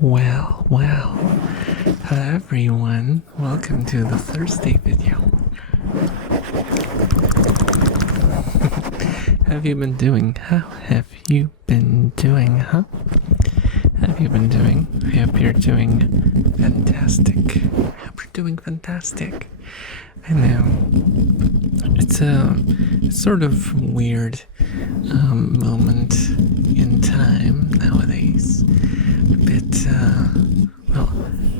Well, hello everyone, welcome to the Thursday video. How have you been doing? How have you been doing, huh? Have you been doing? I hope you're doing fantastic. I hope you're doing fantastic. I know. It's a sort of weird moment in time nowadays. A bit, well,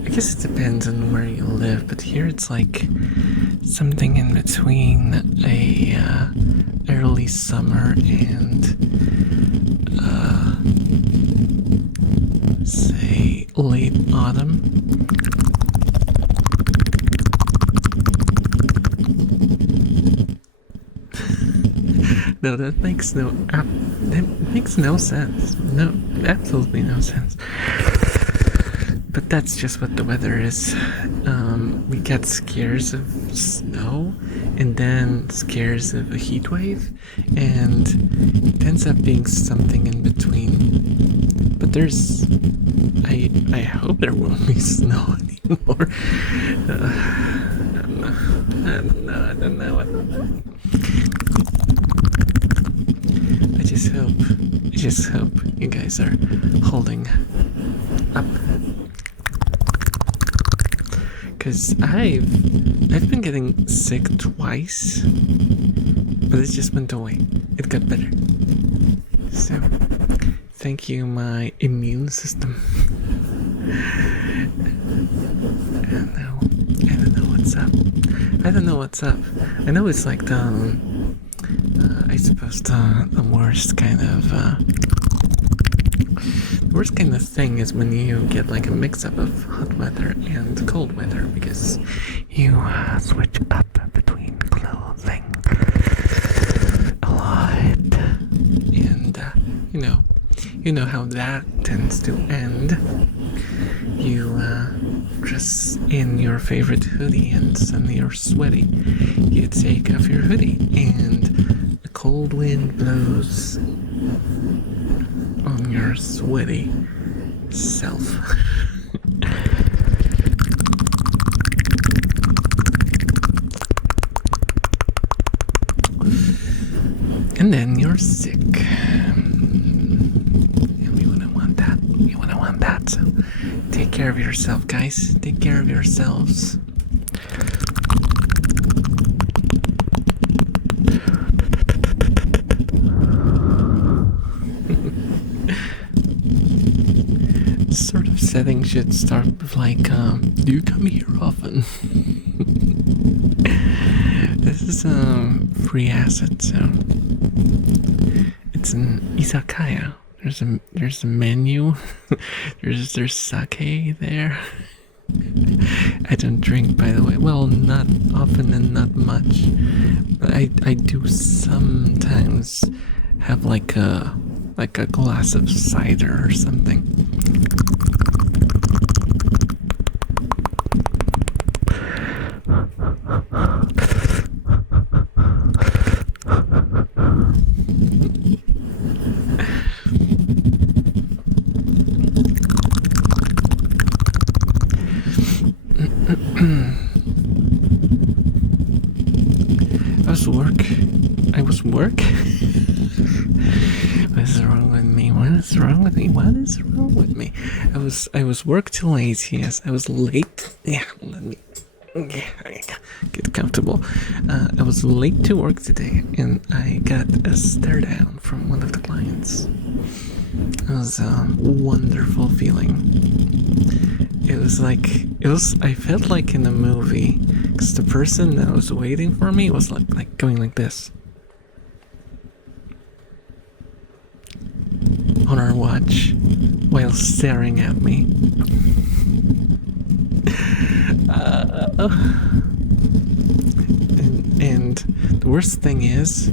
I guess it depends on where you live, but here it's like something in between a early summer and say late autumn. No, that makes no sense. No, absolutely no sense. But that's just what the weather is. We get scares of snow, and then scares of a heat wave, and it ends up being something in between. But I hope there won't be snow anymore. I don't know. I just hope you guys are holding up. Cause I've been getting sick twice, but it just went away. It got better. So, thank you, my immune system. I don't know what's up. I know it's like I suppose the worst kind of thing is when you get like a mix-up of hot weather and cold weather, because you switch up between clothing a lot, and you know how that tends to end. You dress in your favorite hoodie, and suddenly you're sweaty. You take off your hoodie, and a cold wind blows on your sweaty self. And then you're sick. And we wouldn't want that. So take care of yourself, guys. Take care of yourselves. Sort of setting should start with like, do you come here often? This is a free asset, so it's an izakaya. There's a menu. there's sake there. I don't drink, by the way. Well, not often and not much. But I do sometimes have like a glass of cider or something. I was work. What is wrong with me? I was work till 8, yes. I was late. Yeah, let me get comfortable. I was late to work today, and I got a stare down from one of the clients. It was a wonderful feeling. I felt like in a movie, because the person that was waiting for me was like going like this on our watch while staring at me. And the worst thing is,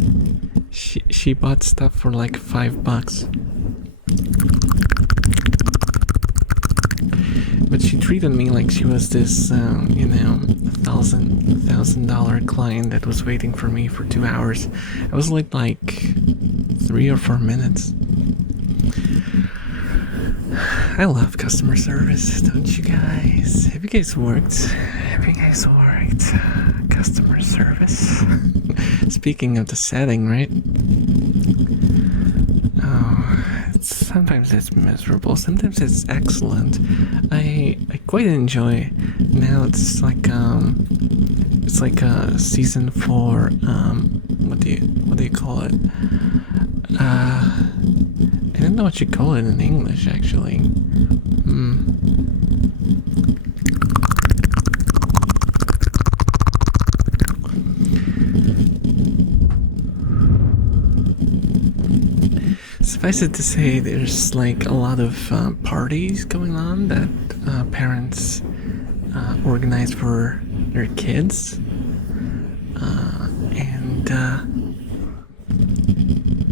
she bought stuff for like $5. But she treated me like she was this, $1,000 client that was waiting for me for 2 hours. I was like 3 or 4 minutes. I love customer service, don't you guys? Have you guys worked customer service? Speaking of the setting, right? Oh, sometimes it's miserable, sometimes it's excellent. I quite enjoy. Now it's like season 4. What do you call it? I don't know what you call it in English, actually. Suffice it to say, there's like a lot of parties going on that parents organize for their kids, and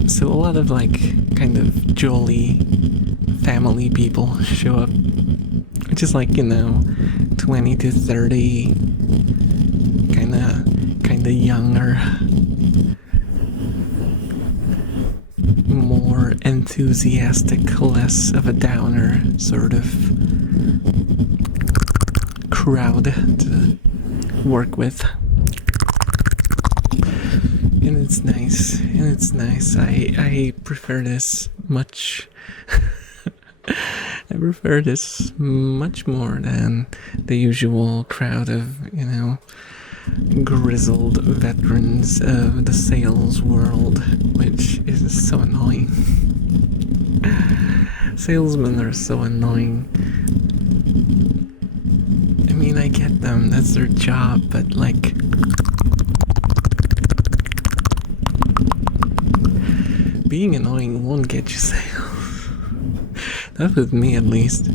so a lot of like kind of jolly family people show up, which is like 20 to 30, kind of younger, more enthusiastic, less of a downer sort of crowd to work with. And it's nice. I prefer this much. I prefer this much more than the usual crowd of, grizzled veterans of the sales world, which is so annoying. Salesmen are so annoying. I mean, I get them, that's their job, but like, being annoying won't get you sales. That's with me, at least.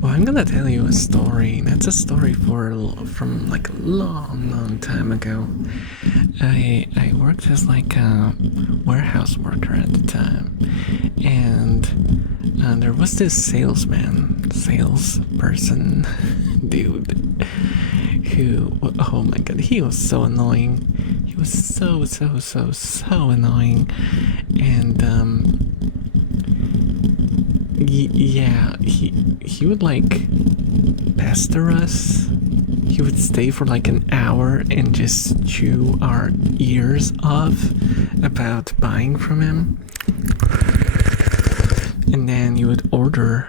Well, I'm gonna tell you a story. That's a story from like a long time ago. I worked as like a warehouse worker at the time, and there was this salesperson, dude, who, oh my god, he was so annoying. He was so annoying, and yeah, he would like pester us. He would stay for like an hour and just chew our ears off about buying from him. And then you would order,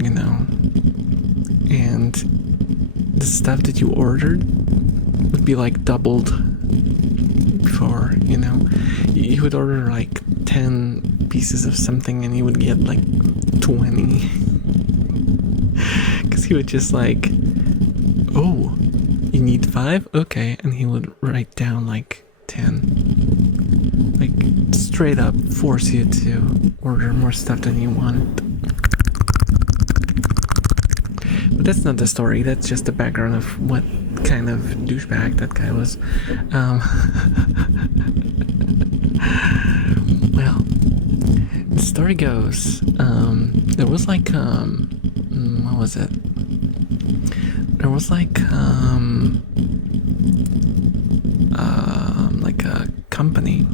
and the stuff that you ordered would be like doubled for, you would order like 10 pieces of something and you would get like 20. Because he would just like, oh, you need 5? Okay. And he would write down like 10. Like straight up force you to order more stuff than you want. But that's not the story, that's just the background of what kind of douchebag that guy was. Well, the story goes, there was like, what was it? There was like a company,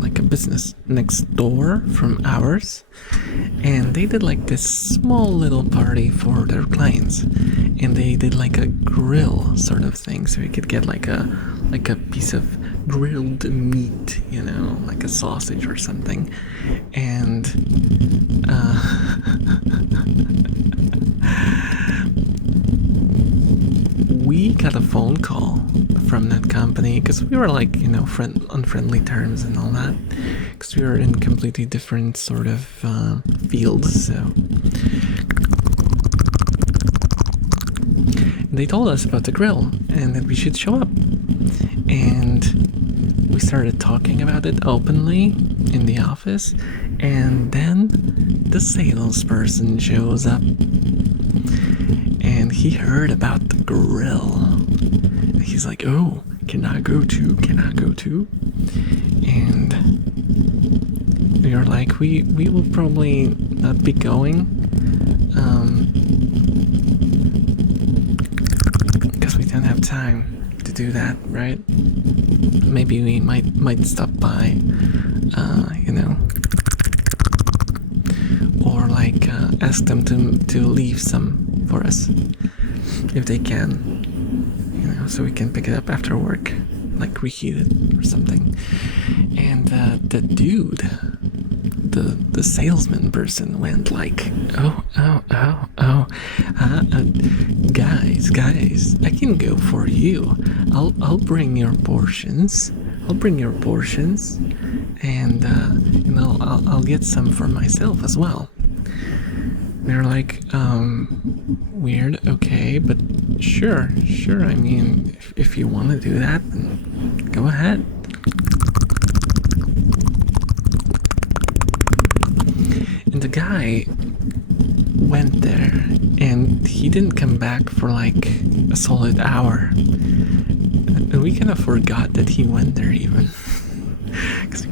like a business next door from ours, and they did like this small little party for their clients, and they did like a grill sort of thing, so you could get like a piece of grilled meat, like a sausage or something, and we got a phone call from that company because we were like, on friendly terms and all that, because we were in completely different sort of fields. So they told us about the grill and that we should show up, and we started talking about it openly in the office, and then the salesperson shows up. And he heard about the grill. And he's like, oh, can I go too? And we were like, we will probably not be going. Because we don't have time to do that, right? Maybe we might stop by, like ask them to leave some for us if they can, so we can pick it up after work, like reheat it or something. And the dude, the salesman person went like, guys, I can go for you. I'll bring your portions. And I'll get some for myself as well. We were like, weird, okay, but sure. I mean, if you want to do that, then go ahead. And the guy went there, and he didn't come back for like a solid hour. And we kind of forgot that he went there even. Because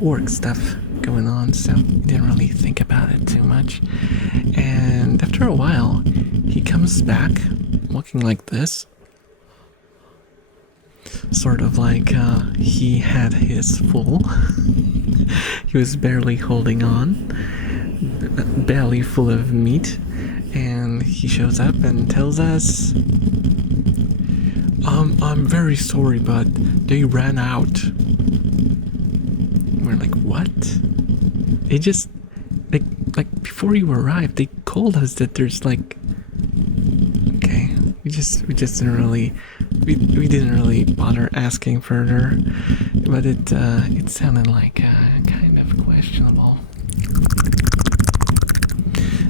work stuff going on, so we didn't really think about it too much. And after a while, he comes back looking like this. Sort of like he had his full. He was barely holding on, belly full of meat, and he shows up and tells us, I'm very sorry, but they ran out. We're like, what? They just like before you arrived, they told us that there's like, okay, we just didn't really we didn't really bother asking further, but it sounded like kind of questionable.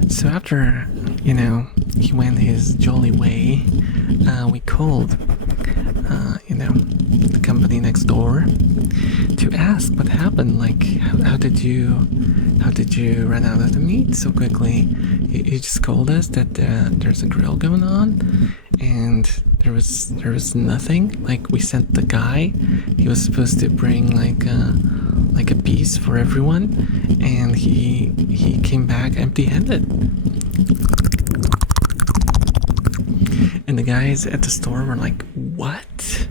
So after he went his jolly way, we called the company next door to ask what happened. Like, how did you run out of the meat so quickly? You just told us that there's a grill going on, and there was nothing. Like, we sent the guy. He was supposed to bring like a piece for everyone, and he came back empty-handed. And the guys at the store were like, what?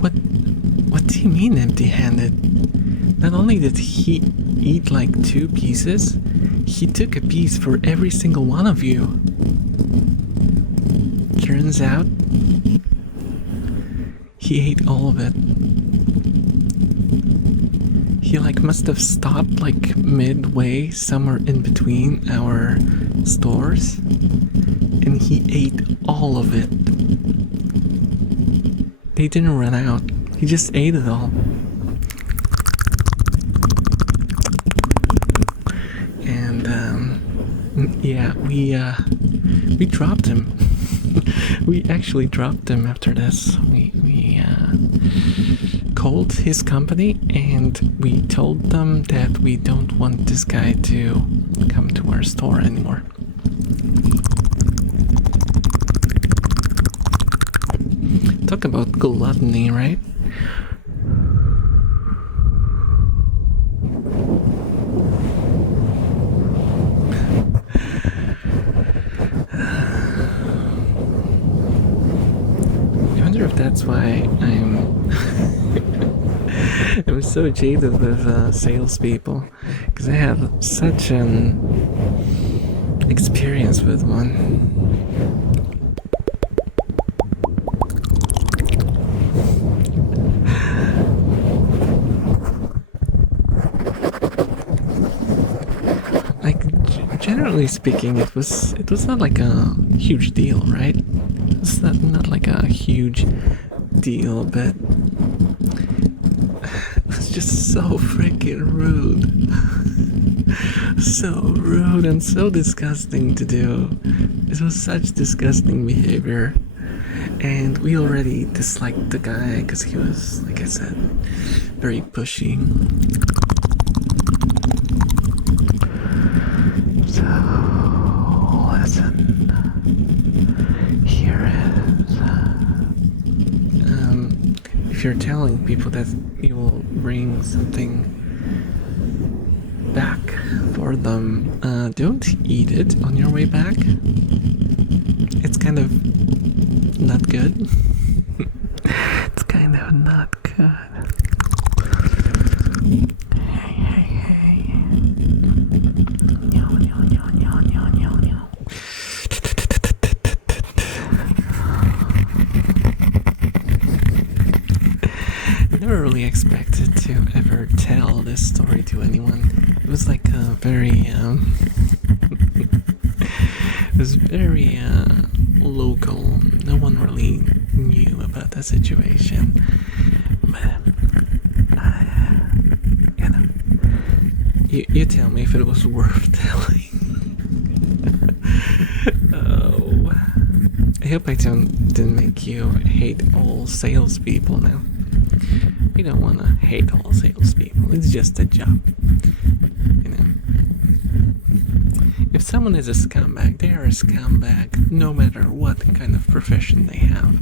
What do you mean empty-handed? Not only did he eat like 2 pieces, he took a piece for every single one of you. Turns out, he ate all of it. He like must have stopped like midway, somewhere in between our stores, and he ate all of it. They didn't run out. He just ate it all. And yeah, we dropped him. We actually dropped him after this. We called his company and we told them that we don't want this guy to come to our store anymore. Talk about gluttony, right? I wonder if that's why I'm so jaded with salespeople, because I have such an experience with one. Generally speaking, it was not like a huge deal, right? It's not like a huge deal, but it was just so freaking rude. So rude and so disgusting to do. It was such disgusting behavior. And we already disliked the guy because he was, like I said, very pushy. So, listen, here is, if you're telling people that you will bring something back for them, don't eat it on your way back. It's kind of not good. It's kind of not good. Hey. ever tell this story to anyone. It was like a very it was very local. No one really knew about the situation. But you know, you tell me if it was worth telling. Oh, I hope I didn't make you hate all salespeople now. We don't want to hate all salespeople. It's just a job. You know. If someone is a scumbag, they are a scumbag no matter what kind of profession they have.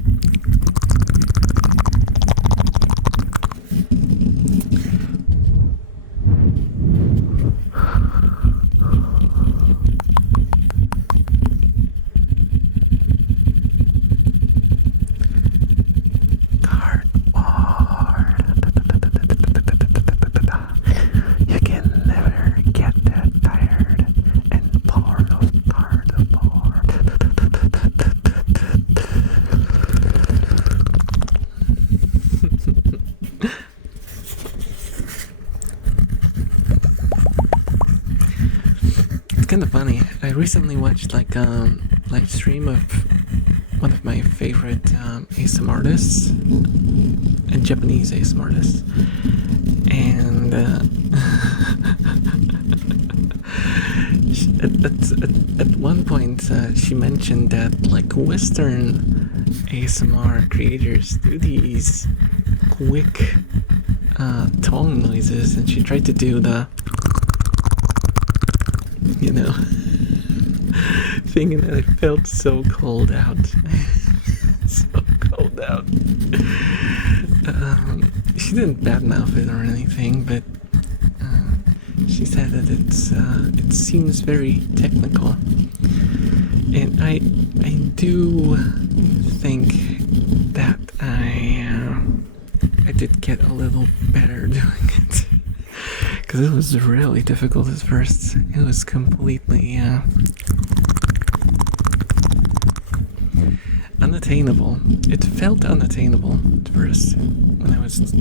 Kind of funny. I recently watched like live stream of one of my favorite ASMR artists, a Japanese ASMR artist, and at one point she mentioned that like Western ASMR creators do these quick tongue noises, and she tried to do the thing, and I felt so cold out. So cold out. She didn't badmouth it or anything, but she said that it seems very technical, and I do think that I did get a little better doing it. Because it was really difficult at first. It was completely unattainable. It felt unattainable at first when I was,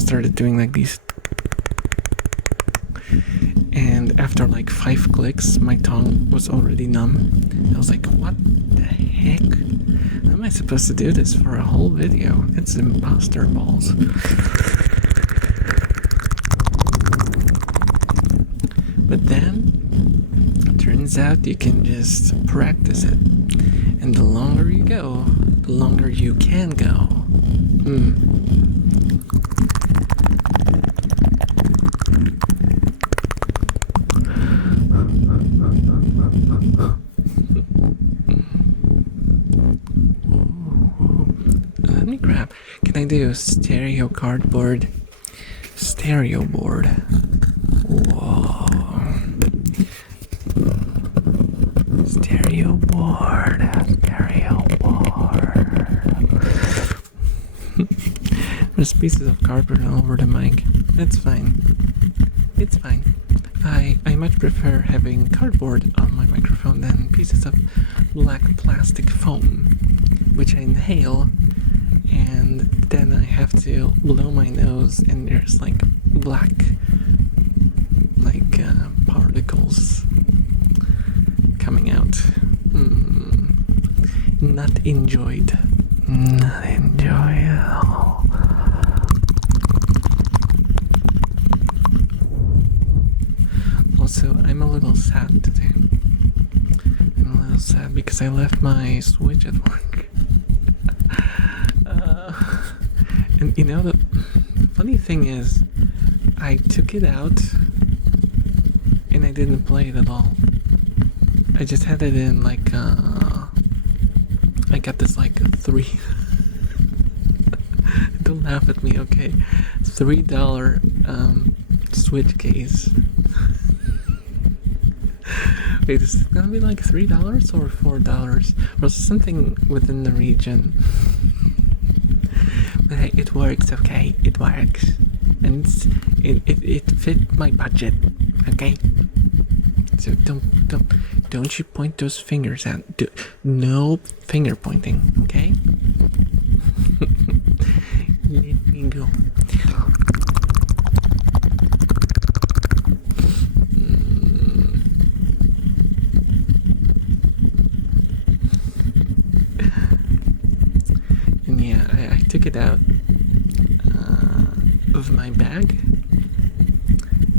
started doing like these. And after like 5 clicks, my tongue was already numb. I was like, what the heck? How am I supposed to do this for a whole video? It's imposter balls. But then, turns out you can just practice it. And the longer you go, the longer you can go. Let me grab. Can I do stereo cardboard? Stereo board. Whoa. Stereo board. Stereo board. There's pieces of cardboard all over the mic. That's fine. It's fine. I much prefer having cardboard on my microphone than pieces of black plastic foam, which I inhale, and then I have to blow my nose, and there's like black particles coming out. Not enjoyed. Not enjoyed at all. Also, I'm a little sad today. I'm a little sad because I left my Switch at work. And the funny thing is, I took it out and I didn't play it at all. I just had it in like I got this like 3 don't laugh at me, okay? $3 Switch case. Wait, is it gonna be like $3 or $4 or something within the region? But hey, it works, okay? It works, and it fit my budget, okay? So don't you point those fingers at. No finger pointing, okay? Let me go. it out of my bag,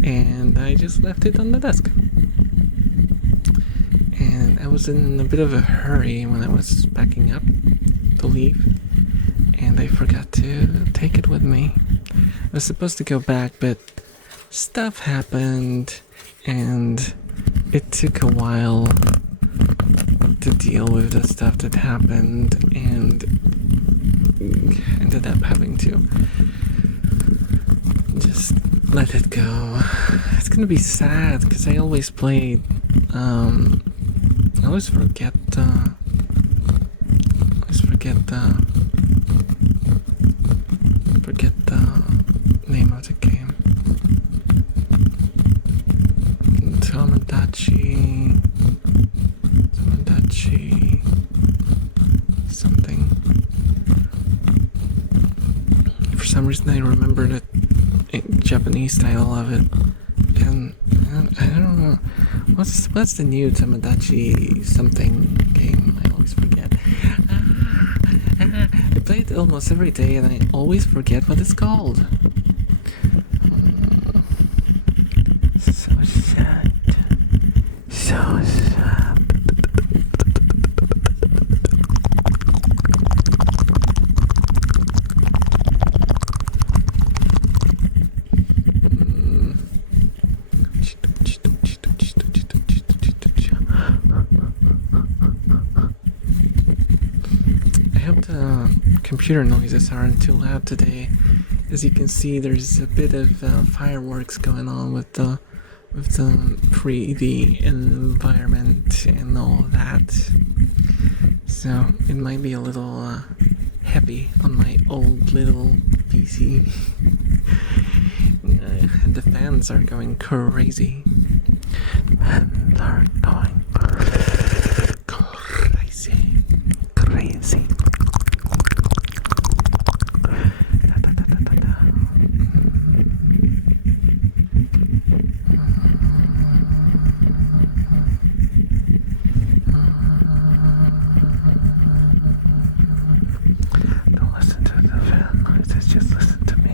and I just left it on the desk. And I was in a bit of a hurry when I was packing up to leave, and I forgot to take it with me. I was supposed to go back, but stuff happened, and it took a while to deal with the stuff that happened, and ended up having to just let it go. It's gonna be sad because I always played. I always forget the name of the game. Tomodachi something. For some reason I remember the Japanese title of it, and I don't know what's the new Tomodachi something game. I always forget. I play it almost every day and I always forget what it's called. So sad. So sad. I hope the computer noises aren't too loud today. As you can see, there's a bit of fireworks going on with the 3D environment and all that. So it might be a little heavy on my old little PC. And the fans are going crazy. Fans are going crazy. Crazy. Don't listen to the fan noises, just listen to me.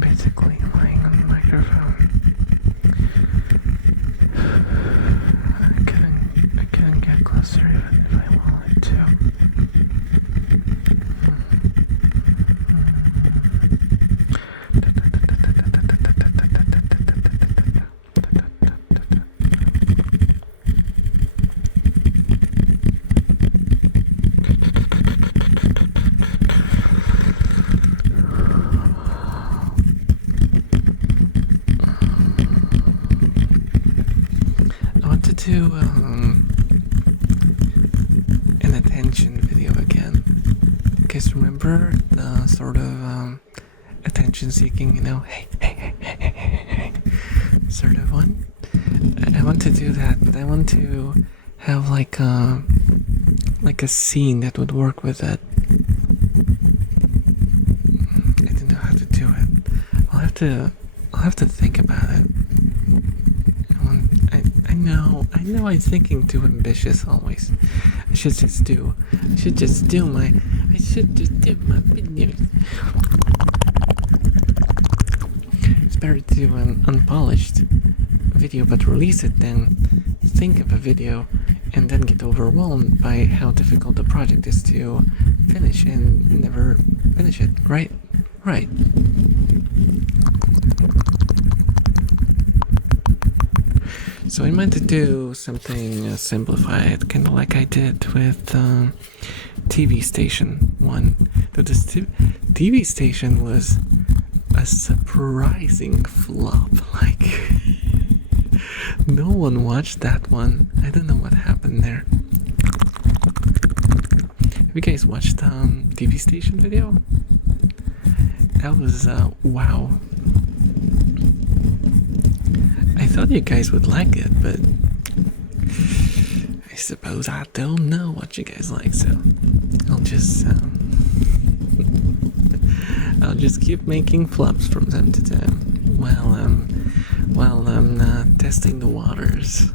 Basically lying on the microphone. I couldn't get closer even if I wanted to. To an attention video again. You guys remember the sort of attention seeking, hey, sort of one? I want to do that, but I want to have like a scene that would work with it. I don't know how to do it. I'll have to think about it. I know I'm thinking too ambitious always. I should just do my videos. It's better to do an unpolished video but release it than think of a video and then get overwhelmed by how difficult the project is to finish and never finish it, right? Right. So I meant to do something simplified, kind of like I did with TV Station 1. But this TV Station was a surprising flop. Like, no one watched that one. I don't know what happened there. Have you guys watched TV Station video? That was wow. I thought you guys would like it, but I suppose I don't know what you guys like, so I'll just I'll just keep making flops from time to time while I'm testing the waters.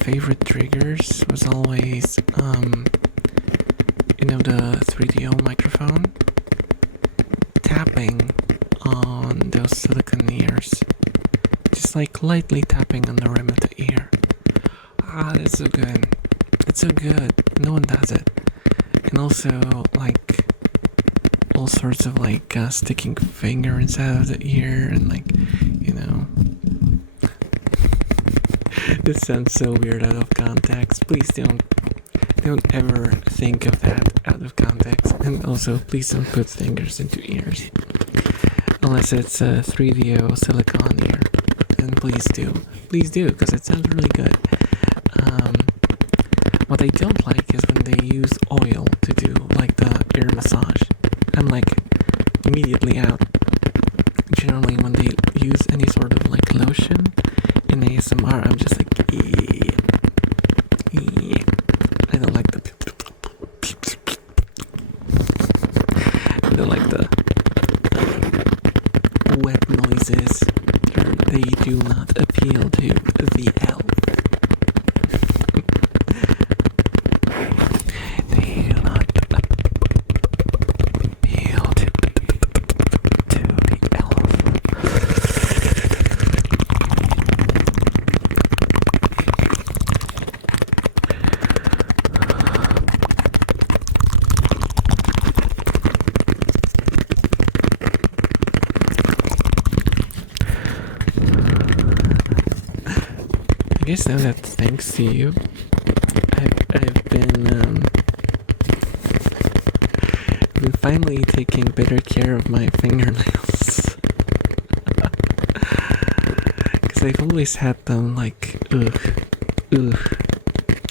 Favorite triggers was always the 3DO microphone, tapping on those silicone ears, just like lightly tapping on the rim of the ear. That's so good. It's so good. No one does it. And also like all sorts of like sticking finger inside of the ear and like This sounds so weird out of context. Please don't ever think of that out of context. And also, please don't put fingers into ears. Unless it's a 3DO silicone ear. Then please do. Please do, because it sounds really good. What I don't like is when they use oil to do like the ear massage. I'm like immediately out. Generally when they use any sort of like lotion in ASMR, I'm just like, yeah. I don't like the wet noises. They do not appeal to the elf. They do not appeal to the elf. I guess now that thanks to you, I've been finally taking better care of my fingernails. Because I've always had them like, ugh.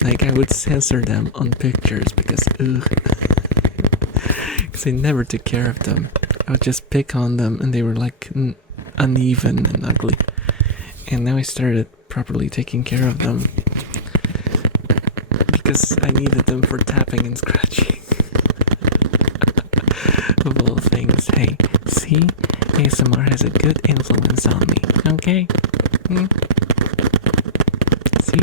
Like I would censor them on pictures because, because I never took care of them. I would just pick on them and they were like uneven and ugly. And now I started properly taking care of them because I needed them for tapping and scratching. Of all things. Hey, see? ASMR has a good influence on me, okay? See?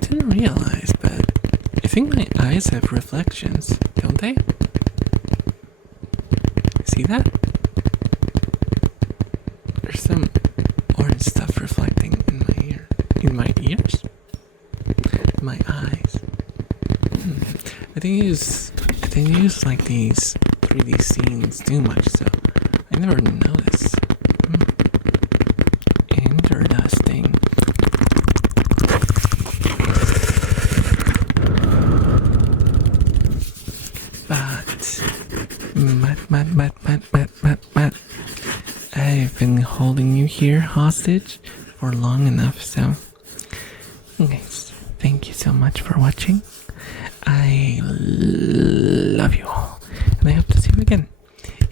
Didn't realize, but I think my eyes have reflections, don't they? see that? There's some orange stuff reflecting in my ear. In my ears? My eyes. I think you use like these 3D scenes too much, so I never noticed. Interesting. But I've been holding you here hostage for long enough, so guys, thank you so much for watching. I love you all, and I hope to see you again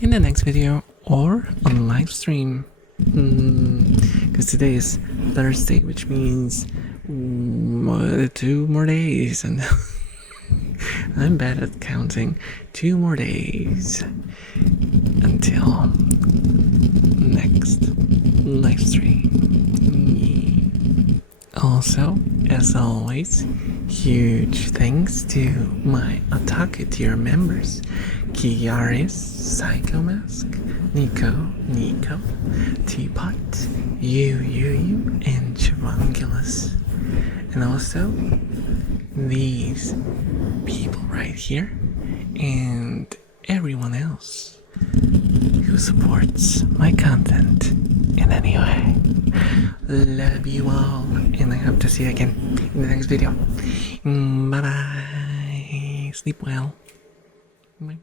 in the next video or on live stream. Because today is Thursday, which means 2 more days, and I'm bad at counting. 2 more days until next live stream. Also, as always, huge thanks to my Otaku tier members: Kiaris, Psychomask, Nico, Teapot, you, and Chivangulus. And also, these people right here, and everyone else who supports my content in any way. Love you all, and I hope to see you again in the next video. Bye bye. Sleep well. Bye.